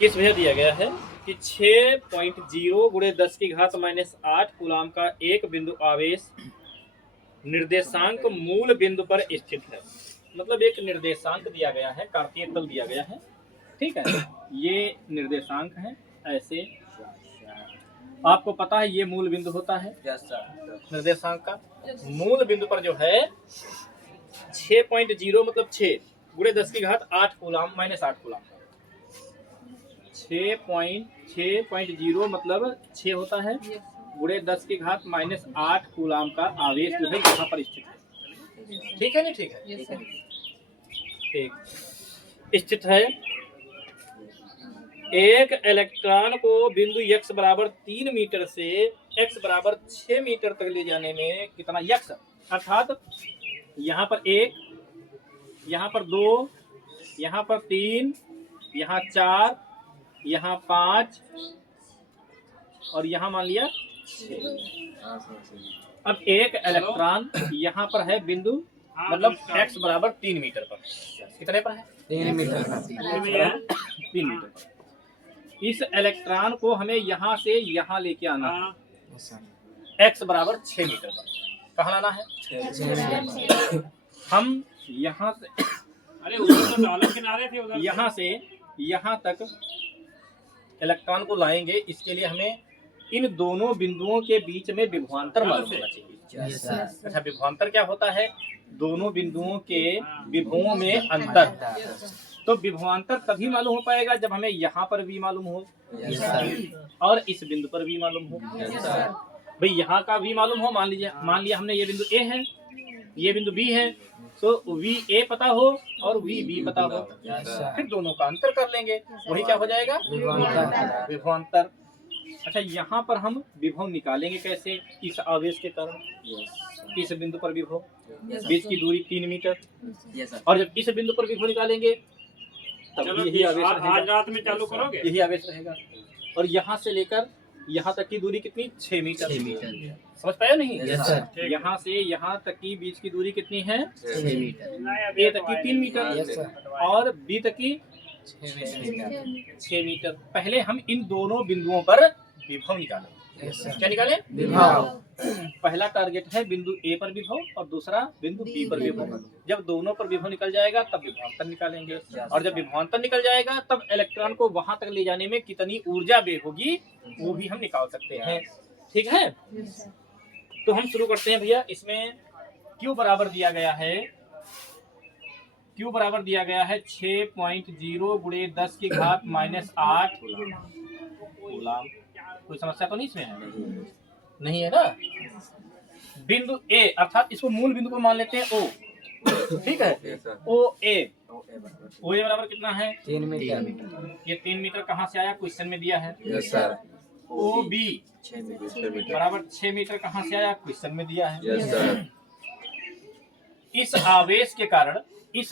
किस वजह दिया गया है कि 6.0 गुणे 10 की घात -8 कूलाम का एक बिंदु आवेश निर्देशांक मूल बिंदु पर स्थित है। मतलब एक निर्देशांक दिया गया है, कार्तीय तल दिया गया है, ठीक है। ये निर्देशांक है ऐसे, आपको पता है ये मूल बिंदु होता है निर्देशांक का। मूल बिंदु पर जो है 6.0 मतलब 6 गुणे 10 की घात 8 कूलाम -8 कूलाम। 6.0 मतलब 6 होता है गुणे 10 की घात -8 कूलाम का आवेश जो है यहाँ पर स्थित है। ठीक है नहीं? ठीक है, ठीक स्थित है। एक इलेक्ट्रॉन को बिंदु x बराबर 3 मीटर से x बराबर 6 मीटर तक ले जाने में कितना x, अर्थात यहाँ पर 1, यहाँ पर 2, यहाँ पर 3, यहाँ 4, यहाँ 5 और यहाँ मान लिया 6। अब एक इलेक्ट्रॉन यहाँ पर है बिंदु मतलब x बराबर 3 मीटर पर। कितने पर है? 3 मीटर का। 3 मीटर पर। इस इलेक्ट्रॉन को हमें यहाँ से यहाँ लेके आना है x बराबर 6 मीटर पर। कहाँ लाना है? हम यहाँ से यहाँ से यहाँ तक इलेक्ट्रॉन को लाएंगे। इसके लिए हमें इन दोनों बिंदुओं के बीच में विभवांतर मालूम होना चाहिए। अच्छा, विभवांतर क्या होता है? दोनों बिंदुओं के विभवों में अंतर। तो विभवांतर तभी मालूम हो पाएगा जब हमें यहाँ पर भी मालूम हो और इस बिंदु पर भी मालूम हो। भाई यहाँ का भी मालूम हो, मान लिया हमने ये बिंदु ए है, ये बिंदु बी है, तो वी ए पता हो और वी बी पता हो, फिर दोनों का अंतर कर लेंगे, वही क्या हो जाएगा? विभवांतर। अच्छा, यहाँ पर हम विभव निकालेंगे कैसे? इस आवेश के कारण इस बिंदु पर विभव, बीच की दूरी 3 मीटर, और जब इस बिंदु पर विभव निकालेंगे तब यही आवेश रहेगा। आज रात में चालू करोगे? यही आवेश रहेगा। और यहाँ से लेकर यहाँ तक की दूरी कितनी? 6 मीटर। समझ पाया नहीं? यहाँ से यहाँ तक की बीच की दूरी कितनी है? 6 मीटर। ए तक की 3 मीटर और बी तक की 6 मीटर। पहले हम इन दोनों बिंदुओं पर विभव निकालें। क्या निकालें? विभव। पहला टारगेट है बिंदु ए पर विभव और दूसरा बिंदु बी पर विभव। जब दोनों पर विभव निकल जाएगा तब विभवांतर निकालेंगे, और जब विभवांतर निकल जाएगा तब इलेक्ट्रॉन को वहां तक ले जाने में कितनी ऊर्जा व्यय होगी वो भी हम निकाल सकते हैं। ठीक है, तो हम शुरू करते हैं भैया। इसमें Q बराबर दिया गया है, Q बराबर दिया गया है 6.0 गुणे 10 की घात -8 कूलाम। कोई समस्या तो नहीं इसमें है? नहीं है ना। बिंदु ए, अर्थात इसको मूल बिंदु को मान लेते हैं O। ठीक है, ओ ए बराबर कितना है? 3 मीटर। ये 3 मीटर कहाँ से आया? क्वेश्चन में दिया है। Yes sir. ओ बी बराबर 6 मीटर कहाँ से आया? क्वेश्चन में दिया है। Yes sir. इस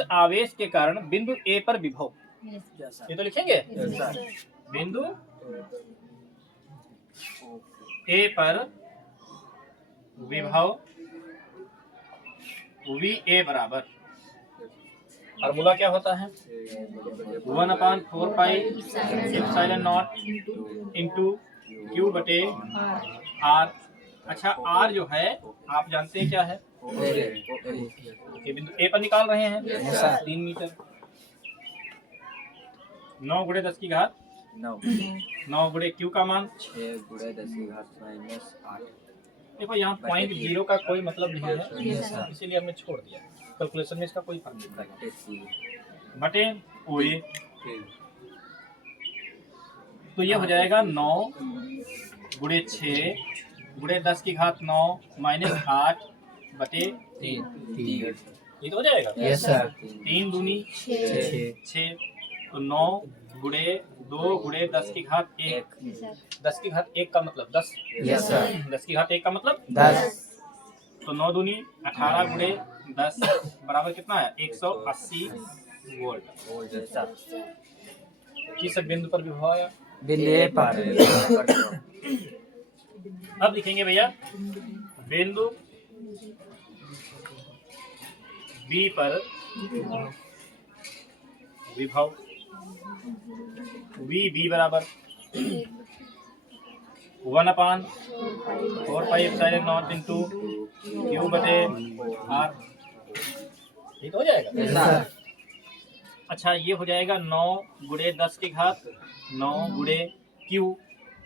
आवेश के कारण बिंदु ए पर विभव, ये तो लिखेंगे। बिंदु ए पर विभव वी ए बराबर, फार्मूला क्या होता है? 1/4 pi epsilon not into Q बटे R। अच्छा, R जो है आप जानते हैं क्या है? ये बिंदु ए पर निकाल रहे हैं 3 मीटर। 9 गुणे 10 की घात 9 गुणे Q का मान 6 गुणे 10 की घात -8। देखो यहाँ 0.0 का कोई मतलब नहीं है, इसीलिए हमने छोड़ दिया। कैलकुलेशन में इसका कोई फर्क नहीं पड़ेगा। बटे OA, तो ये हो जाएगा 9 गुणे 6 गुणे 10 की घात 9 -8 बटे 3। ये तो हो जाएगा। Yes sir. 3 दूनी 6, तो 9 गुणे 2 गुणे 10 की घात 1। 10 की घात 1 का मतलब 10। Yes sir. 10 की घात 1 का मतलब 10। तो 9 दूनी 18 गुणे 10 बराबर कितना है? 180 वोल्ट। किस बिंदु पर विभव आया? बिंदु ए पर। अब लिखेंगे भैया बिंदु बी पर विभव वी बी बराबर 1/4πε0 इंटू क्यू बटे आर। ये तो हो जाएगा। Yes sir. अच्छा ये हो जाएगा 9 गुणे 10 की घात 9 गुणे क्यू,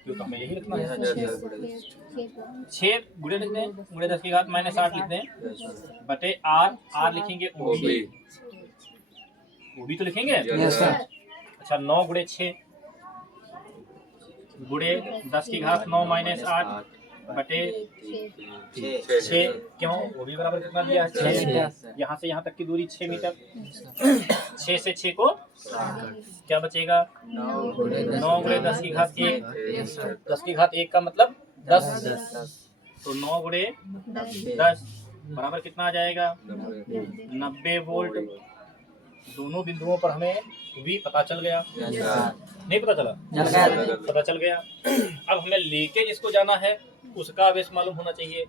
क्यू तो हमें यही लिखना है 6 गुणे लिख दें, गुणे 10 की घात -8 लिख दें बटे आर, आर लिखेंगे ओबी, ओबी तो लिखेंगे। Yes sir. अच्छा 9 गुणे 6 गुणे 10 की घात 9 - 8 बटे 6, क्यों ओबी बराबर कितना दिया है 6, यहाँ से यहाँ तक की दूरी 6 मीटर, 6 से 6 को क्या बचेगा 9 गुणे 10 की घात 1, 10 की घात 1 का मतलब 10, तो 9 गुणे 10 बराबर कितना आ जाएगा 90 वोल्ट। दोनों बिंदुओं पर हमें V पता चल गया, नहीं पता चला, पता चल गया। अब हमें लेके जिसको जाना है उसका आवेश मालूम होना चाहिए,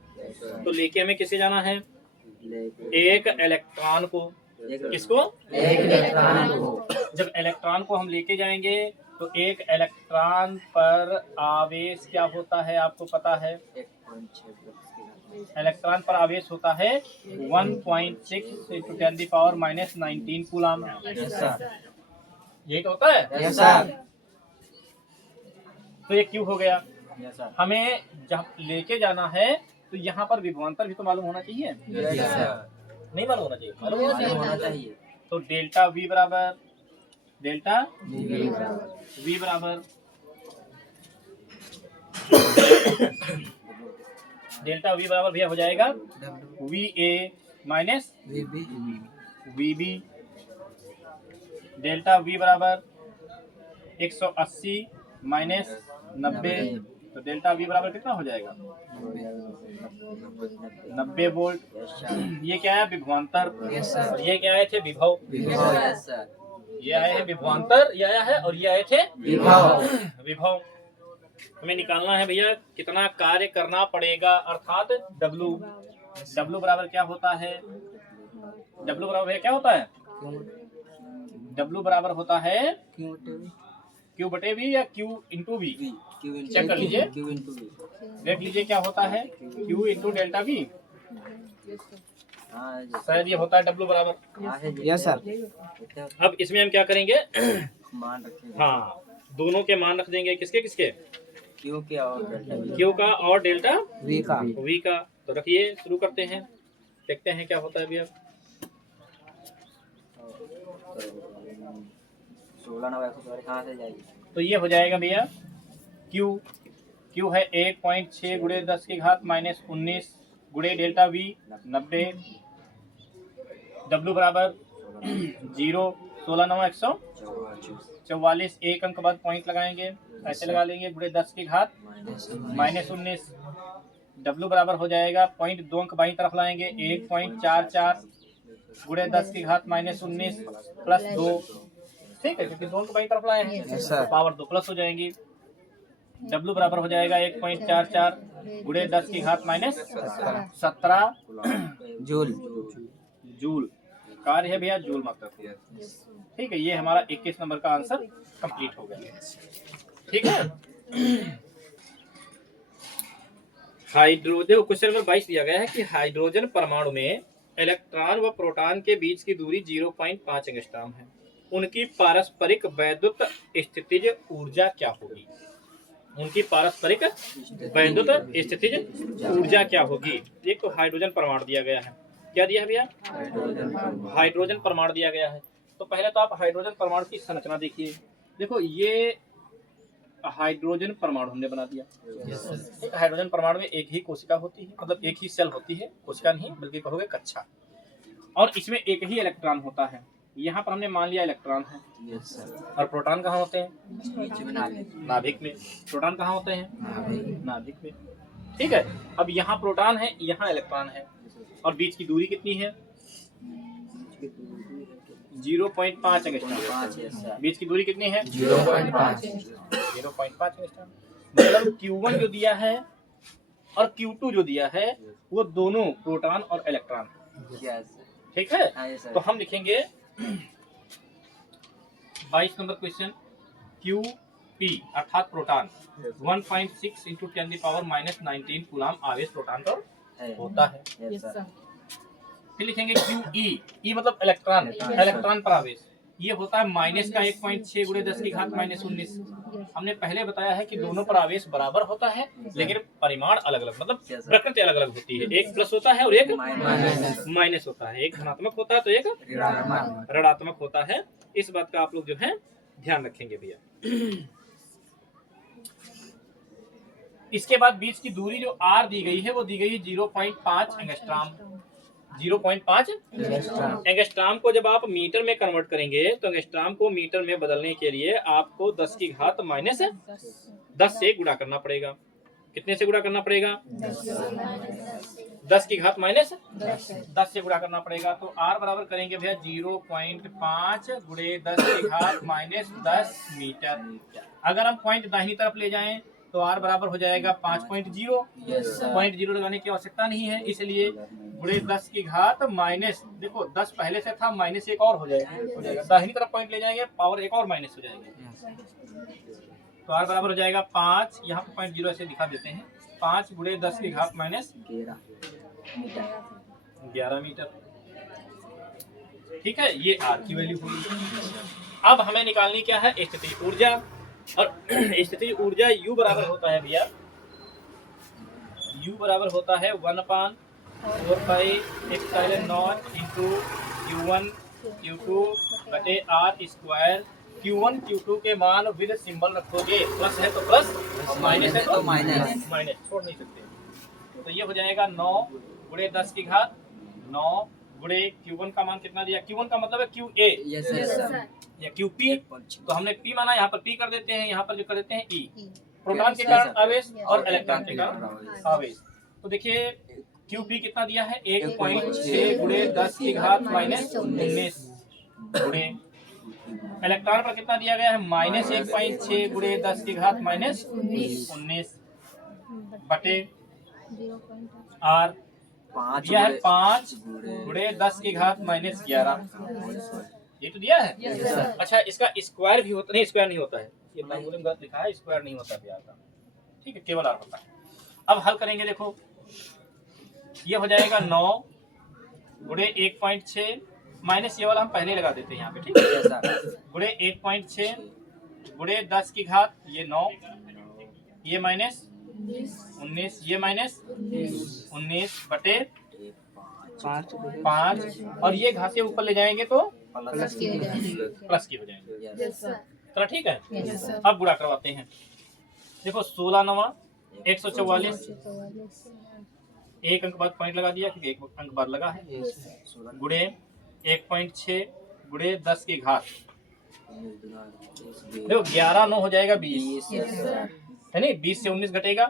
तो लेके हमें किसे जाना है, एक इलेक्ट्रॉन को। किसको, एक इलेक्ट्रॉन को। जब इलेक्ट्रॉन को हम लेके जाएंगे तो एक इलेक्ट्रॉन पर आवेश क्या होता है आपको पता है, इलेक्ट्रॉन पर आवेश होता है 1.6 × 10⁻⁻19 कूलम। यही तो होता है। Yes sir. तो ये क्यों हो गया, यस सर। हमें जब लेके जाना है तो यहाँ पर विभवांतर भी तो मालूम होना चाहिए, यस सर। नहीं मालूम होना चाहिए, मालूम होना चाहिए। होना चाहिए। तो डेल्टा V बराबर डेल्टा वी V बराबर डेल्टा V बराबर भैया हो जाएगा VA minus VB, delta V बराबर 180 माइनस 90, तो डेल्टा V बराबर कितना हो जाएगा 90 वोल्ट। ये क्या है विभवांतर, यस सर। और ये क्या आए थे विभव, यस सर। ये आए हैं विभवांतर, ये आया है, और ये आए थे विभव। विभव। हमें निकालना है भैया कितना कार्य करना पड़ेगा, अर्थात W। W बराबर क्या होता है, W बराबर भैया क्या होता है, W बराबर होता है Q बटे V या Q इंटू V, चेक कर लीजिए, देख लीजिए क्या होता है Q इंटू डेल्टा V, शायद ये होता है W बराबर। Yes sir. अब इसमें हम क्या करेंगे, मान रखेंगे। हाँ दोनों के मान रख देंगे, किसके किसके, क्यू के और डेल्टा Q का और डेल्टा वी का। V का। तो रखिए शुरू करते हैं, देखते हैं क्या होता है भैया। 16 9 कहाँ से जाएगी, तो ये हो जाएगा भैया Q है 1.6 गुणे 10 की घात -19 गुणे डेल्टा V 90, W बराबर 0, 16 9 144, एक अंक बाद पॉइंट लगाएंगे, ऐसे लगा लेंगे गुणे 10 की घात -19, W बराबर हो जाएगा पॉइंट 2 अंक बाईं तरफ लाएंगे 1.44 गुणे 10 की घात -19 प्लस 2, ठीक है क्योंकि 2 अंक बाईं तरफ लाए हैं, Yes, sir. पावर 2 प्लस हो जाएंगी। W बराबर हो जाएगा 1.44 गुणे 10 की घात -17 जूल। जूल। कार्य है भैया जूल मात्रा। ठीक है, ये हमारा 21 नंबर का आंसर कंप्लीट हो गया। ठीक है, हाइड्रोजन क्वेश्चन नंबर 22 दिया गया है कि हाइड्रोजन परमाणु में इलेक्ट्रॉन व प्रोटॉन के बीच की दूरी 0.5 एंगस्ट्रॉम है, उनकी पारस्परिक वैद्युत स्थितिज ऊर्जा क्या होगी, उनकी पारस्परिक वैद्युत स्थितिज ऊर्जा क्या होगी। एक तो हाइड्रोजन परमाणु दिया गया है, क्या दिया है भैया, हाइड्रोजन परमाणु दिया गया है। तो पहले तो आप हाइड्रोजन परमाणु की संरचना देखिए, देखो ये हाइड्रोजन परमाणु हमने बना दिया। एक हाइड्रोजन परमाणु में एक ही कोशिका होती है, मतलब एक ही सेल होती है, कोशिका नहीं बल्कि कहोगे कक्षा, और इसमें एक ही इलेक्ट्रॉन होता है। यहाँ पर हमने मान लिया इलेक्ट्रॉन है, और प्रोटॉन कहाँ होते हैं, नाभिक में। प्रोटॉन कहाँ होते हैं, नाभिक में। ठीक है, अब यहाँ प्रोटॉन है, यहाँ इलेक्ट्रॉन है, और बीच की दूरी कितनी है 0.5 एंगस्ट्रॉम। बीच की दूरी कितनी है 0.5 एंगस्ट्रॉम। मतलब Q1 जो दिया है और Q2 जो दिया है वो दोनों प्रोटॉन और इलेक्ट्रॉन। ठीक है, तो हम लिखेंगे 22 नंबर क्वेश्चन, QP अर्थात प्रोटॉन 1.6 इंटू 10⁻⁻19 कूलाम आवेश प्रोटॉन पर होता है। Yes sir. फिर लिखेंगे QE, E मतलब इलेक्ट्रॉन, इलेक्ट्रॉन पर आवेश, ये होता है माइनस का 1.6 गुणे 10⁻⁻19। हमने पहले बताया है कि दोनों पर आवेश बराबर होता है, लेकिन परिमाण अलग अलग, मतलब प्रकृति अलग अलग होती है। एक प्लस होता है और एक माइनस होता है, एक धनात्मक होता है तो एक ऋणात्मक होता है। इस बात का आप लोग जो है ध्यान रखेंगे भैया। इसके बाद बीच की दूरी जो R दी गई है वो दी गई है 0.5 एंगस्ट्रॉम। 0.5 एंगस्ट्रॉम को जब आप मीटर में कन्वर्ट करेंगे तो एंगस्ट्रॉम को मीटर में बदलने के लिए आपको 10 की घात माइनस 10 से गुणा करना पड़ेगा। कितने से गुणा करना पड़ेगा? 10 की घात माइनस 10 से गुणा करना पड़ेगा। तो R बराबर करेंगे भैया 0.5 गुणे 10 की घात माइनस 10 मीटर। अगर हम पॉइंट दाहिनी तरफ ले जाएं तो R बराबर हो जाएगा 5.0। पॉइंट 0 लगाने की आवश्यकता नहीं है, इसलिए गुणे 10 की घात माइनस, देखो 10 पहले से था, माइनस एक और हो जाएगा। दाहिनी तरफ पॉइंट ले जाएंगे, पावर एक और माइनस हो जाएगी। तो R बराबर हो जाएगा 5, यहाँ पे पॉइंट 0 ऐसे दिखा देते हैं, 5 गुणे 10 की घात माइनस 11 मीटर। ठीक है, ये R की वैल्यू हुई। अब हमें निकालनी क्या है? स्थितिज ऊर्जा। और स्थितिज ऊर्जा U बराबर होता है भैया, U बराबर होता है 1/4πε0 इंटू Q1 Q2 बटे R स्क्वायर। Q1 Q2 के मान विद सिंबल रखोगे, प्लस है तो प्लस, माइनस है तो माइनस, छोड़ नहीं सकते। तो ये हो जाएगा 9 गुणे 10 की घात 9 गुणे Q1 का मान कितना दिया? Q1 का मतलब है QA या QP, तो हमने P माना, यहाँ पर P कर देते हैं, यहाँ पर जो कर देते हैं E। प्रोटॉन के कारण आवेश और इलेक्ट्रॉन के कारण आवेश। तो देखिए QP कितना दिया है? 1.6 गुणे 10 की घात माइनस 19 गुणे इलेक्ट्रॉन पर कितना दिया गया है? माइनस 1.6 गुणे 10 की घात माइनस 19 बटे R दिया है 5 गुणे 10 की घात माइनस 11। ये तो दिया है। अच्छा, इसका स्क्वायर भी होता नहीं, स्क्वायर नहीं होता है, ये मैंगोलिम गलत लिखा है, स्क्वायर नहीं होता भैया का। ठीक है, केवल R होता है। अब हल करेंगे, देखो ये हो जाएगा 9 गुणे 1.6 माइनस ये वाला हम पहले लगा देते हैं यहाँ पे, ठीक है, गुणे 1.6 गुणे 10 की घात ये 9, ये माइनस 19, ये माइनस 19 बटे 5, और ये घात से ऊपर ले जाएंगे तो प्लस की हो जाएंगे। चलो ठीक है, अब गुणा करवाते हैं। देखो 16 9 144, एक अंक बाद पॉइंट लगा दिया क्योंकि एक अंक बाद लगा है, गुणे 1.6 गुणे 10 की घात, देखो 11 9 हो जाएगा 20, है नहीं, 20 से 19 घटेगा,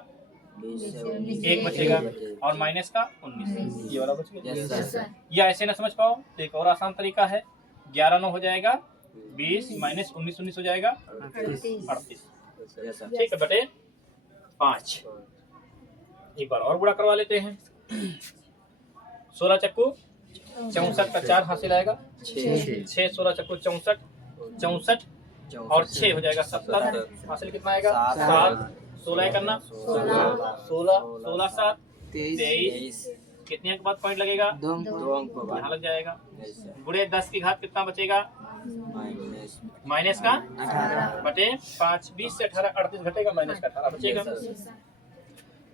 एक बचेगा और माइनस का 19, ये वाला बच गया। या ऐसे ना समझ पाओ तो एक और आसान तरीका है, 11 9 हो जाएगा 20 माइनस 19 19 हो जाएगा 38। ठीक है, बटे 5। एक बार और गुणा करवा लेते हैं। 16 चक्कू 64 का 4 हासिल आएगा, 6 16 चक्कू 64, 64 और 6 हो जाएगा 70, हासिल कितना आएगा? 7। 16 करना, 16 16 7 23, कितने अंक बाद पॉइंट लगेगा? 2 अंक यहाँ लग जाएगा। गुणे 10 की घात कितना बचेगा? माइनस का 18 बटे 5, 20 से 18 38 घटेगा, माइनस का 18 बचेगा।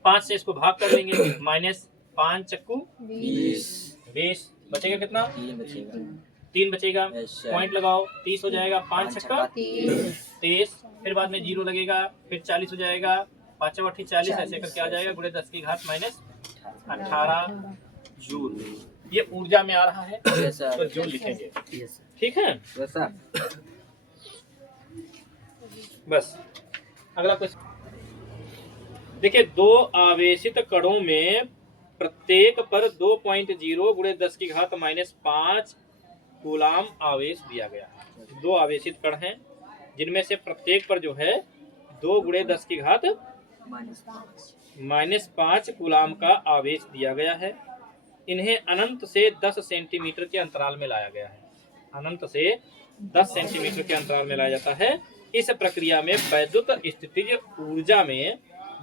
5 से इसको भाग कर देंगे, माइनस 5 चक्कू 20 बचेगा, कितना? 3 बचेगा। पॉइंट लगाओ, 30 हो जाएगा, 5 छक्का 30, फिर बाद में 0 लगेगा, फिर 40 हो जाएगा, 5 8 40, ऐसे करके आ जाएगा गुणे 10 की घात माइनस 18 जूल। ये ऊर्जा में आ रहा है, तो जूल लिखेंगे, ठीक है। बस अगला क्वेश्चन देखिए, 2 आवेशित कणों में प्रत्येक पर 2.0 गुणे 10 की घात माइनस 5 कूलाम आवेश दिया गया है। 2 आवेशित कण हैं जिनमें से प्रत्येक पर जो है 2 गुणे 10 की घात माइनस 5 कूलाम का आवेश दिया गया है। इन्हें अनंत से 10 सेंटीमीटर के अंतराल में लाया गया है। अनंत से 10 सेंटीमीटर के अंतराल में लाया जाता है। इस प्रक्रिया में वैद्युत स्थितिज ऊर्जा में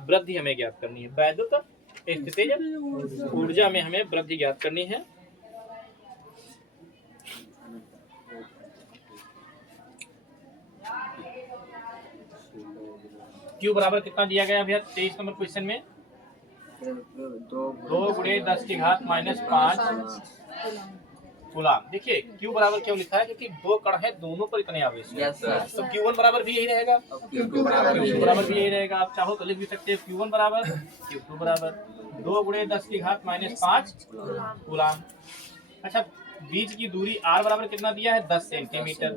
वृद्धि हमें ज्ञात करनी है। वैद्युत स्थितिज ऊर्जा में हमें वृद्धि ज्ञात करनी है। Q बराबर कितना दिया गया भैया 23 नंबर क्वेश्चन में? 2 गुणे 10 की घात -5 कूलाम। देखिए Q बराबर क्यों लिखा है? क्योंकि दो कण है, दोनों पर इतने आवेश है। तो Q1 बराबर भी यही रहेगा, Q2 बराबर भी यही रहेगा। आप चाहो तो लिख भी सकते हैं Q1 बराबर Q2 बराबर 2 गुणे 10 की घात -5 कूलाम। अच्छा, बीच की दूरी r बराबर कितना दिया है? 10 सेंटीमीटर।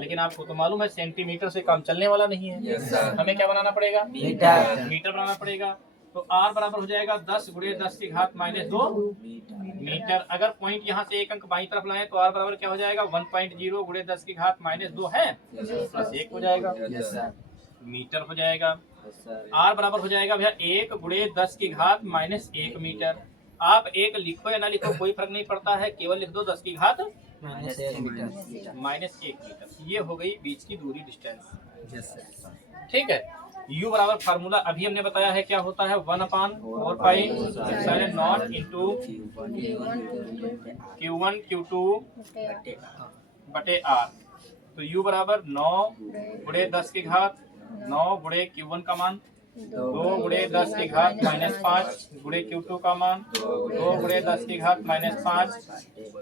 लेकिन आपको तो मालूम है सेंटीमीटर से काम चलने वाला नहीं है। हमें क्या बनाना पड़ेगा? मीटर बनाना पड़ेगा। तो r बराबर हो जाएगा 10 गुणे 10 की घात -2 मीटर। अगर पॉइंट यहाँ से एक अंक बाई तरफ लाए तो r बराबर क्या हो जाएगा? 1.0 गुणे 10 की घात -2 है प्लस 1 हो जाएगा, मीटर हो जाएगा। r बराबर हो जाएगा भैया 1 गुणे 10 की घात -1 मीटर। आप 1 लिखो या ना लिखो कोई फर्क नहीं पड़ता है, केवल लिख दो 10 की घात -1 मीटर। ये हो गई बीच की दूरी, डिस्टेंस। ठीक है। U बराबर फार्मूला अभी हमने बताया है क्या होता है? 1/4 pi epsilon not into Q1 Q2 बटे R। तो U बराबर 9 गुणे 10 की घात 9 गुणे Q1 का मान 2 गुणे 10 की घात -5 गुणे Q2 का मान 2 गुणे 10 की घात -5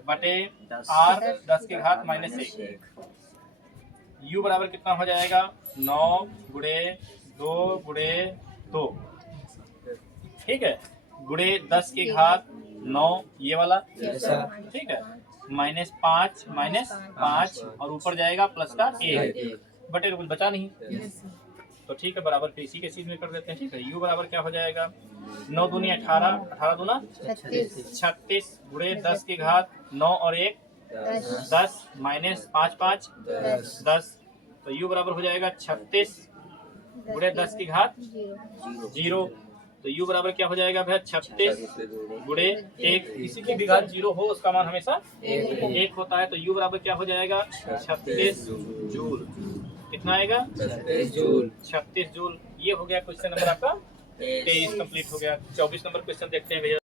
बटे R 10 की घात -1। U बराबर कितना हो जाएगा? 9 गुणे 2 गुणे 2, ठीक है, गुणे 10 की घात 9 ये वाला, ठीक है, -5 और ऊपर जाएगा प्लस का 1 बटे कुछ बचा नहीं। तो ठीक है, बराबर फिर इसी के चीज में कर देते हैं। ठीक है, U बराबर क्या हो जाएगा? 9 दूनी 18, 18 दूना 36 गुणे 10 की घात 9 और 1 10 -5 10। तो U बराबर हो जाएगा 36 गुणे 10 की घात 0। तो U बराबर क्या हो जाएगा भैया? 36 गुणे 1, किसी की भी घात 0 हो उसका मान हमेशा 1 होता है। तो U बराबर क्या हो जाएगा? 36 जूल। कितना आएगा? 36 जूल। ये हो गया क्वेश्चन नंबर आपका 23 कंप्लीट हो गया। 24 नंबर क्वेश्चन देखते हैं भैया।